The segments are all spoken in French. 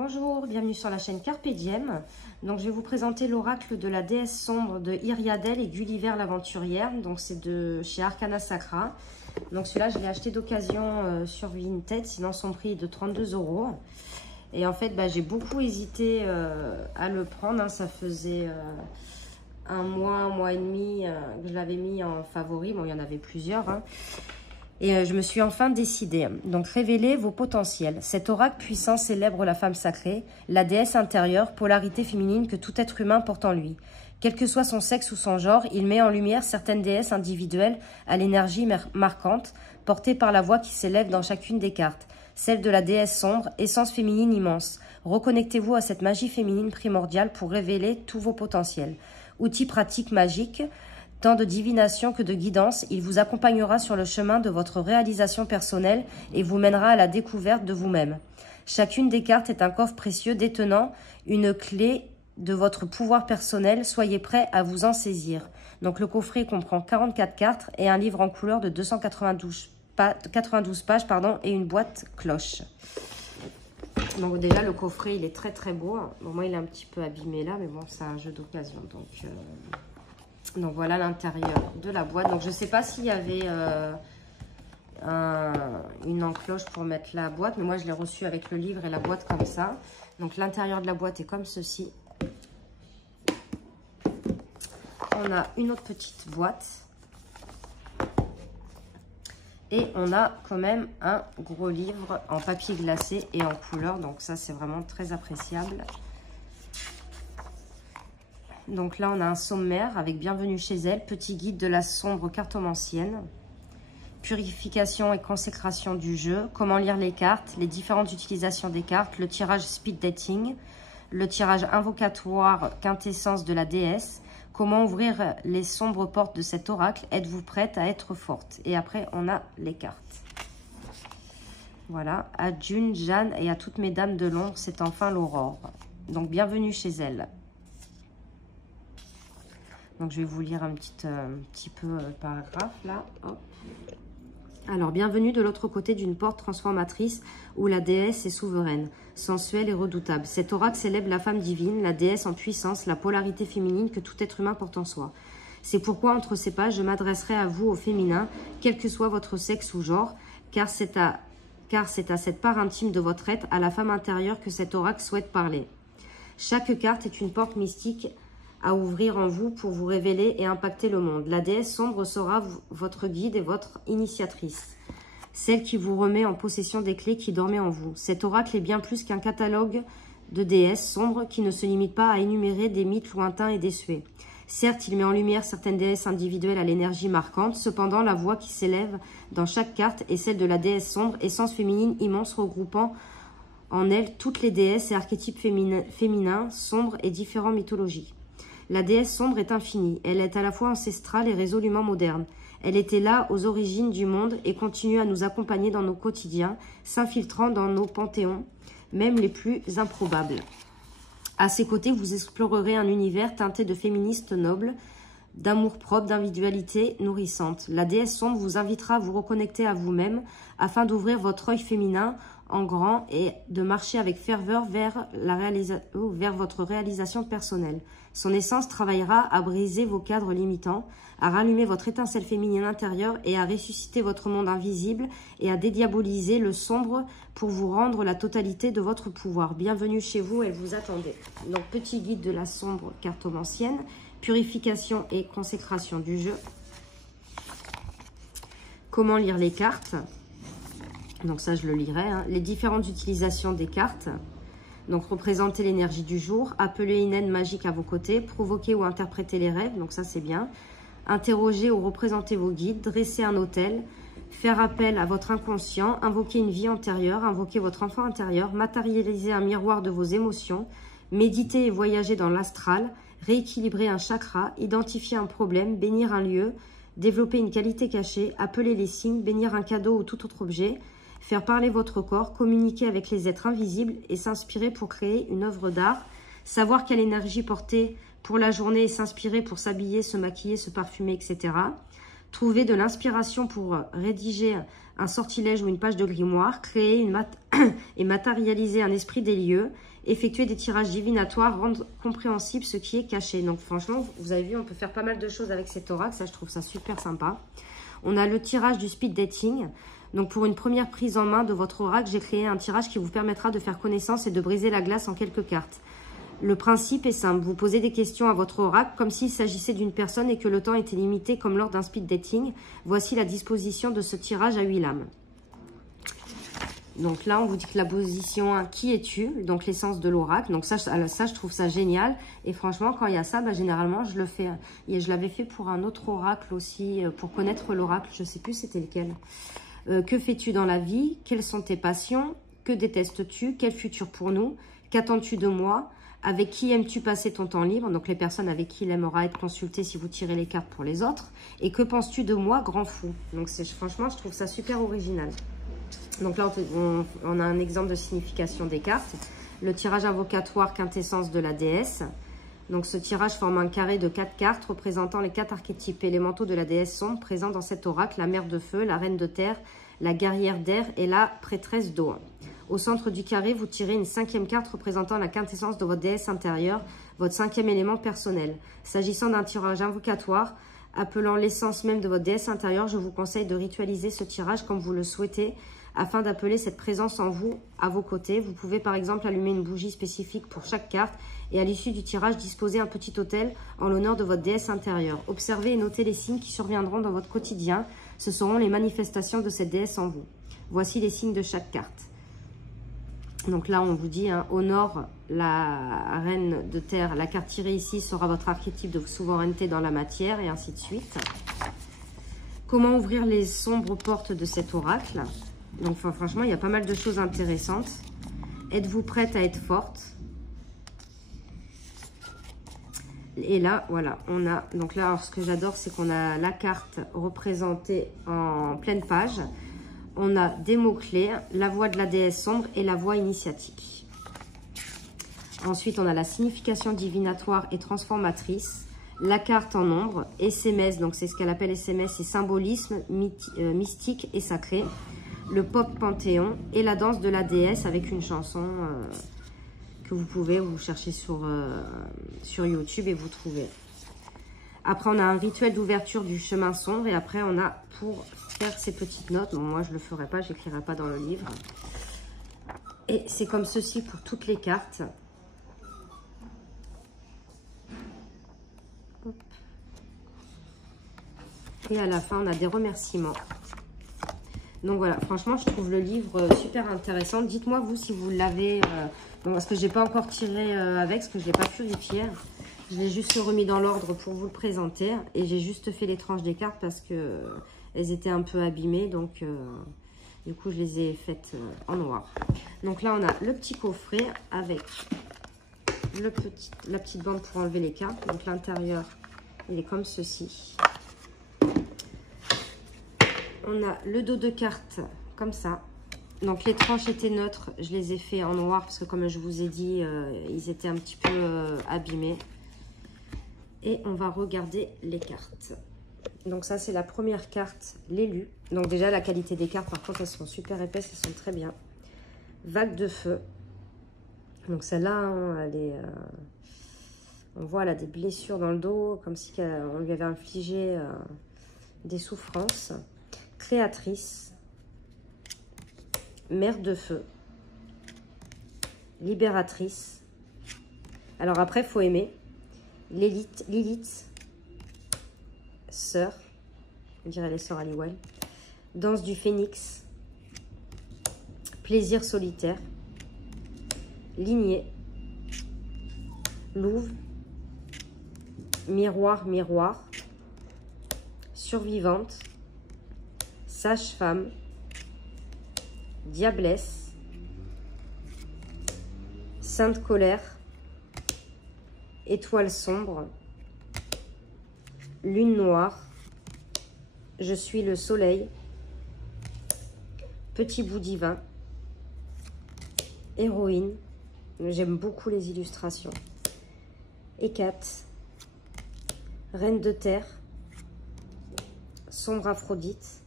Bonjour, bienvenue sur la chaîne Carpe Diem. Donc je vais vous présenter l'oracle de la déesse sombre de Iriadel et Gulliver l'aventurière. Donc c'est de chez Arcana Sacra. Donc celui-là je l'ai acheté d'occasion sur Vinted, sinon son prix est de 32 €. Et en fait j'ai beaucoup hésité à le prendre, hein. Ça faisait un mois et demi que je l'avais mis en favori. Bon, il y en avait plusieurs, hein. Et je me suis enfin décidée. Donc, révélez vos potentiels. Cet oracle puissant célèbre la femme sacrée, la déesse intérieure, polarité féminine que tout être humain porte en lui. Quel que soit son sexe ou son genre, il met en lumière certaines déesses individuelles à l'énergie marquante, portée par la voix qui s'élève dans chacune des cartes. Celle de la déesse sombre, essence féminine immense. Reconnectez-vous à cette magie féminine primordiale pour révéler tous vos potentiels. Outil pratique magique. Tant de divination que de guidance, il vous accompagnera sur le chemin de votre réalisation personnelle et vous mènera à la découverte de vous-même. Chacune des cartes est un coffre précieux détenant une clé de votre pouvoir personnel. Soyez prêts à vous en saisir. Donc le coffret comprend 44 cartes et un livre en couleur de 292 pages et une boîte cloche. Donc déjà le coffret il est très très beau. Bon, moi il est un petit peu abîmé là, mais bon c'est un jeu d'occasion donc voilà l'intérieur de la boîte. Donc je ne sais pas s'il y avait une encoche pour mettre la boîte, mais moi je l'ai reçu avec le livre et la boîte comme ça. Donc l'intérieur de la boîte est comme ceci. On a une autre petite boîte. Et on a quand même un gros livre en papier glacé et en couleur. Donc ça c'est vraiment très appréciable. Donc là, on a un sommaire avec Bienvenue chez elle, petit guide de la sombre cartomancienne, purification et consécration du jeu, comment lire les cartes, les différentes utilisations des cartes, le tirage speed dating, le tirage invocatoire quintessence de la déesse, comment ouvrir les sombres portes de cet oracle, êtes-vous prête à être forte? Et après, on a les cartes. Voilà, à June, Jeanne et à toutes mes dames de l'ombre, c'est enfin l'aurore. Donc, bienvenue chez elle. Donc, je vais vous lire un petit peu le paragraphe, là. Hop. Alors, bienvenue de l'autre côté d'une porte transformatrice où la déesse est souveraine, sensuelle et redoutable. Cet oracle célèbre la femme divine, la déesse en puissance, la polarité féminine que tout être humain porte en soi. C'est pourquoi, entre ces pages, je m'adresserai à vous, au féminin, quel que soit votre sexe ou genre, car c'est à cette part intime de votre être, à la femme intérieure, que cet oracle souhaite parler. Chaque carte est une porte mystique à ouvrir en vous pour vous révéler et impacter le monde. La déesse sombre sera votre guide et votre initiatrice, celle qui vous remet en possession des clés qui dormaient en vous. Cet oracle est bien plus qu'un catalogue de déesses sombres qui ne se limite pas à énumérer des mythes lointains et désuets. Certes, il met en lumière certaines déesses individuelles à l'énergie marquante, cependant la voix qui s'élève dans chaque carte est celle de la déesse sombre, essence féminine immense regroupant en elle toutes les déesses et archétypes féminins, sombres et différentes mythologies. La déesse sombre est infinie, elle est à la fois ancestrale et résolument moderne. Elle était là aux origines du monde et continue à nous accompagner dans nos quotidiens, s'infiltrant dans nos panthéons, même les plus improbables. À ses côtés, vous explorerez un univers teinté de féministes nobles, d'amour-propre, d'individualité nourrissante. La déesse sombre vous invitera à vous reconnecter à vous-même afin d'ouvrir votre œil féminin en grand et de marcher avec ferveur vers votre réalisation personnelle. Son essence travaillera à briser vos cadres limitants, à rallumer votre étincelle féminine intérieure et à ressusciter votre monde invisible et à dédiaboliser le sombre pour vous rendre la totalité de votre pouvoir. Bienvenue chez vous, elle vous attendait. Donc, petit guide de la sombre cartomancienne, purification et consécration du jeu. Comment lire les cartes? Donc ça, je le lirai. Hein. Les différentes utilisations des cartes. Donc, représenter l'énergie du jour. Appeler une aide magique à vos côtés. Provoquer ou interpréter les rêves. Donc ça, c'est bien. Interroger ou représenter vos guides. Dresser un autel. Faire appel à votre inconscient. Invoquer une vie antérieure. Invoquer votre enfant intérieur. Matérialiser un miroir de vos émotions. Méditer et voyager dans l'astral. Rééquilibrer un chakra. Identifier un problème. Bénir un lieu. Développer une qualité cachée. Appeler les signes. Bénir un cadeau ou tout autre objet. Faire parler votre corps, communiquer avec les êtres invisibles et s'inspirer pour créer une œuvre d'art. Savoir quelle énergie porter pour la journée et s'inspirer pour s'habiller, se maquiller, se parfumer, etc. Trouver de l'inspiration pour rédiger un sortilège ou une page de grimoire. Créer et matérialiser un esprit des lieux. Effectuer des tirages divinatoires, rendre compréhensible ce qui est caché. Donc franchement, vous avez vu, on peut faire pas mal de choses avec cet oracle. Ça, je trouve ça super sympa. On a le tirage du speed dating. Donc pour une première prise en main de votre oracle, j'ai créé un tirage qui vous permettra de faire connaissance et de briser la glace en quelques cartes. Le principe est simple. Vous posez des questions à votre oracle comme s'il s'agissait d'une personne et que le temps était limité comme lors d'un speed dating. Voici la disposition de ce tirage à 8 lames. Donc là, on vous dit que la position 1, qui es-tu? Donc l'essence de l'oracle. Donc ça, je trouve ça génial. Et franchement, quand il y a ça, bah, généralement, je le fais. Et je l'avais fait pour un autre oracle aussi, pour connaître l'oracle. Je ne sais plus c'était lequel. Que fais-tu dans la vie? Quelles sont tes passions? Que détestes-tu? Quel futur pour nous? Qu'attends-tu de moi? Avec qui aimes-tu passer ton temps libre? Donc les personnes avec qui il aimera être consulté si vous tirez les cartes pour les autres. Et que penses-tu de moi, grand fou? Donc franchement, je trouve ça super original. Donc là, on a un exemple de signification des cartes. Le tirage invocatoire quintessence de la déesse. Donc ce tirage forme un carré de 4 cartes représentant les 4 archétypes élémentaux de la déesse sombre présents dans cet oracle. La mère de feu, la reine de terre, la guerrière d'air et la prêtresse d'eau. Au centre du carré, vous tirez une 5e carte représentant la quintessence de votre déesse intérieure, votre 5e élément personnel. S'agissant d'un tirage invocatoire, appelant l'essence même de votre déesse intérieure, je vous conseille de ritualiser ce tirage comme vous le souhaitez, afin d'appeler cette présence en vous à vos côtés. Vous pouvez par exemple allumer une bougie spécifique pour chaque carte et à l'issue du tirage, disposer un petit autel en l'honneur de votre déesse intérieure. Observez et notez les signes qui surviendront dans votre quotidien. Ce seront les manifestations de cette déesse en vous. Voici les signes de chaque carte. Donc là, on vous dit, hein, au nord, la reine de terre, la carte tirée ici sera votre archétype de souveraineté dans la matière et ainsi de suite. Comment ouvrir les sombres portes de cet oracle? Donc franchement, il y a pas mal de choses intéressantes. Êtes-vous prête à être forte? Et là, voilà, on a... Donc là, alors, ce que j'adore, c'est qu'on a la carte représentée en pleine page. On a des mots-clés, la voix de la déesse sombre et la voix initiatique. Ensuite, on a la signification divinatoire et transformatrice. La carte en ombre, SMS, donc c'est ce qu'elle appelle SMS, c'est symbolisme mystique et sacré. Le pop panthéon et la danse de la déesse avec une chanson que vous pouvez vous chercher sur YouTube et vous trouvez. Après, on a un rituel d'ouverture du chemin sombre et après, on a pour faire ces petites notes. Bon, moi, je ne le ferai pas, je n'écrirai pas dans le livre. Et c'est comme ceci pour toutes les cartes. Hop. Et à la fin, on a des remerciements. Donc voilà, franchement, je trouve le livre super intéressant. Dites-moi, vous, si vous l'avez... parce que je n'ai pas encore tiré avec, parce que je ne l'ai pas purifié. Je l'ai juste remis dans l'ordre pour vous le présenter. Et j'ai juste fait les tranches des cartes parce que elles étaient un peu abîmées. Donc, du coup, je les ai faites en noir. Donc là, on a le petit coffret avec la petite bande pour enlever les cartes. Donc l'intérieur, il est comme ceci. On a le dos de cartes comme ça. Donc les tranches étaient neutres. Je les ai fait en noir parce que comme je vous ai dit, ils étaient un petit peu abîmés. Et on va regarder les cartes. Donc ça, c'est la première carte, l'élu. Donc déjà, la qualité des cartes, par contre, elles sont super épaisses, elles sont très bien. Vague de feu. Donc celle-là, hein, elle est... on voit, elle a des blessures dans le dos, comme si on lui avait infligé des souffrances. Créatrice. Mère de feu. Libératrice. Alors après, il faut aimer. Lilith. Sœur. On dirait les sœurs Halliwell. Danse du phénix. Plaisir solitaire. Lignée. Louve. Miroir, miroir. Survivante. Sage-femme. Diablesse. Sainte colère. Étoile sombre. Lune noire. Je suis le soleil. Petit bout divin. Héroïne. J'aime beaucoup les illustrations. Hécate. Reine de terre. sombre Aphrodite.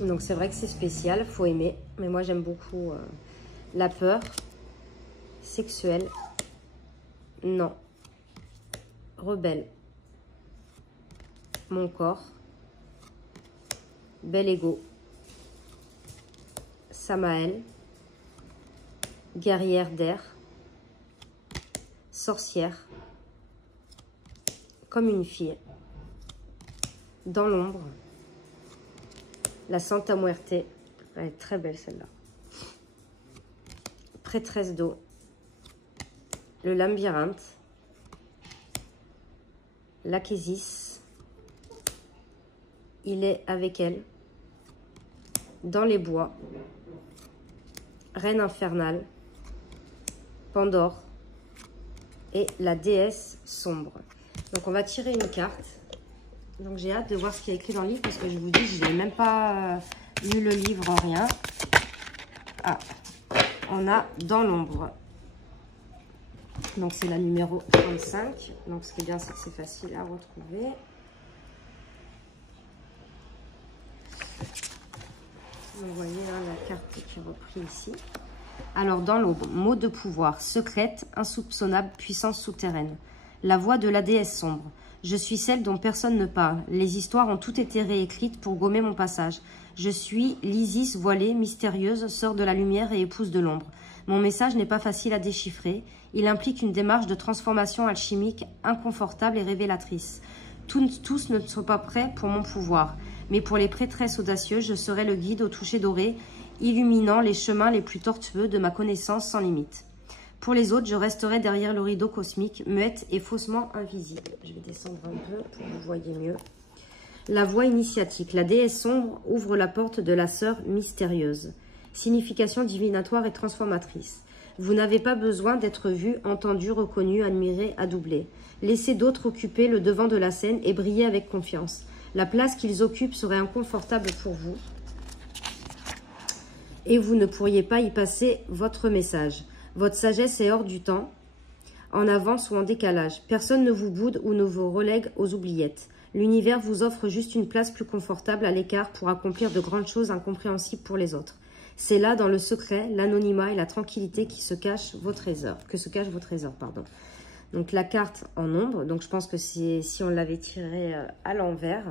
Donc c'est vrai que c'est spécial, faut aimer. Mais moi j'aime beaucoup la peur sexuelle. Non. Rebelle. Mon corps. Bel ego. Samaël. Guerrière d'air. Sorcière. Comme une fille. Dans l'ombre. La Santa Muerte. Elle est très belle celle-là. Prêtresse d'eau. Le labyrinthe. L'Achésis. Il est avec elle. Dans les bois. Reine infernale. Pandore. Et la déesse sombre. Donc on va tirer une carte. Donc j'ai hâte de voir ce qui est écrit dans le livre parce que je vous dis, je n'ai même pas lu le livre en rien. Ah, on a dans l'ombre. Donc c'est la numéro 35. Donc ce qui est bien, c'est que c'est facile à retrouver. Vous voyez hein, la carte qui est reprise ici. Alors dans l'aube, mot de pouvoir, secrète, insoupçonnable, puissance souterraine. La voix de la déesse sombre. Je suis celle dont personne ne parle. Les histoires ont toutes été réécrites pour gommer mon passage. Je suis l'Isis voilée, mystérieuse, sœur de la lumière et épouse de l'ombre. Mon message n'est pas facile à déchiffrer. Il implique une démarche de transformation alchimique inconfortable et révélatrice. Tous ne sont pas prêts pour mon pouvoir. Mais pour les prêtresses audacieuses, je serai le guide au toucher doré, illuminant les chemins les plus tortueux de ma connaissance sans limite. Pour les autres, je resterai derrière le rideau cosmique, muette et faussement invisible. Je vais descendre un peu pour que vous voyez mieux. La voie initiatique. La déesse sombre ouvre la porte de la sœur mystérieuse. Signification divinatoire et transformatrice. Vous n'avez pas besoin d'être vu, entendu, reconnu, admiré, adoubé. Laissez d'autres occuper le devant de la scène et briller avec confiance. La place qu'ils occupent serait inconfortable pour vous. Et vous ne pourriez pas y passer votre message. Votre sagesse est hors du temps, en avance ou en décalage. Personne ne vous boude ou ne vous relègue aux oubliettes. L'univers vous offre juste une place plus confortable à l'écart pour accomplir de grandes choses incompréhensibles pour les autres. C'est là, dans le secret, l'anonymat et la tranquillité que se cachent vos trésors. Donc la carte en ombre, donc je pense que si on l'avait tirée à l'envers.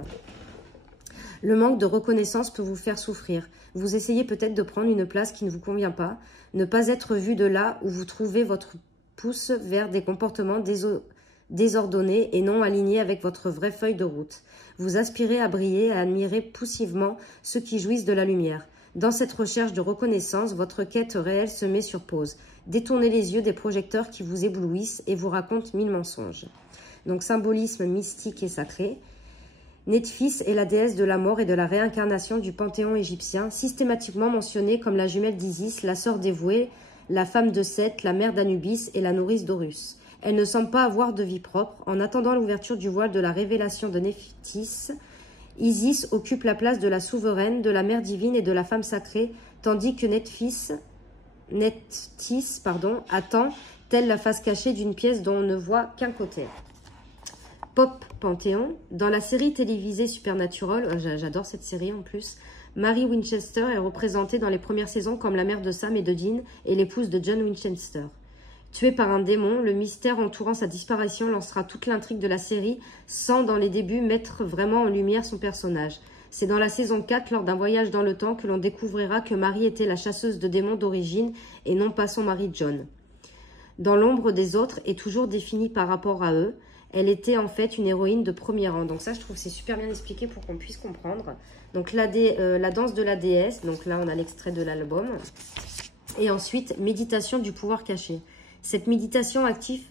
Le manque de reconnaissance peut vous faire souffrir. Vous essayez peut-être de prendre une place qui ne vous convient pas, ne pas être vu de là où vous trouvez votre pouce vers des comportements désordonnés et non alignés avec votre vraie feuille de route. Vous aspirez à briller et à admirer poussivement ceux qui jouissent de la lumière. Dans cette recherche de reconnaissance, votre quête réelle se met sur pause. Détournez les yeux des projecteurs qui vous éblouissent et vous racontent 1000 mensonges. Donc symbolisme mystique et sacré. Nephthys est la déesse de la mort et de la réincarnation du panthéon égyptien, systématiquement mentionnée comme la jumelle d'Isis, la sœur dévouée, la femme de Seth, la mère d'Anubis et la nourrice d'Horus. Elle ne semble pas avoir de vie propre. En attendant l'ouverture du voile de la révélation de Nephthys, Isis occupe la place de la souveraine, de la mère divine et de la femme sacrée, tandis que Nephthys attend, telle la face cachée d'une pièce dont on ne voit qu'un côté. Pop Panthéon. Dans la série télévisée Supernatural, j'adore cette série en plus, Mary Winchester est représentée dans les premières saisons comme la mère de Sam et de Dean et l'épouse de John Winchester. Tuée par un démon, le mystère entourant sa disparition lancera toute l'intrigue de la série sans, dans les débuts, mettre vraiment en lumière son personnage. C'est dans la saison 4, lors d'un voyage dans le temps, que l'on découvrira que Mary était la chasseuse de démons d'origine et non pas son mari John. Dans l'ombre des autres et toujours définie par rapport à eux, elle était en fait une héroïne de premier rang. Donc ça, je trouve que c'est super bien expliqué pour qu'on puisse comprendre. Donc la danse de la déesse. Donc là, on a l'extrait de l'album. Et ensuite, méditation du pouvoir caché. Cette méditation active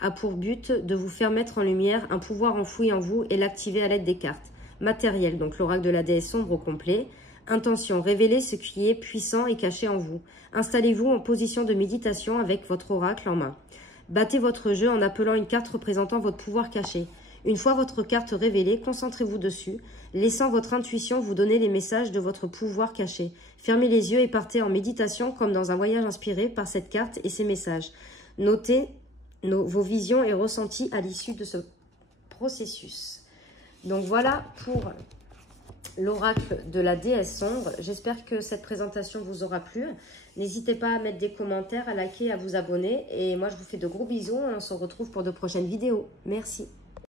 a pour but de vous faire mettre en lumière un pouvoir enfoui en vous et l'activer à l'aide des cartes. Matériel, donc l'oracle de la déesse sombre au complet. Intention, révélez ce qui est puissant et caché en vous. Installez-vous en position de méditation avec votre oracle en main. Battez votre jeu en appelant une carte représentant votre pouvoir caché. Une fois votre carte révélée, concentrez-vous dessus, laissant votre intuition vous donner les messages de votre pouvoir caché. Fermez les yeux et partez en méditation comme dans un voyage inspiré par cette carte et ses messages. Notez vos visions et ressentis à l'issue de ce processus. Donc voilà pour l'oracle de la déesse sombre. J'espère que cette présentation vous aura plu. N'hésitez pas à mettre des commentaires, à liker, à vous abonner. Et moi, je vous fais de gros bisous. On se retrouve pour de prochaines vidéos. Merci.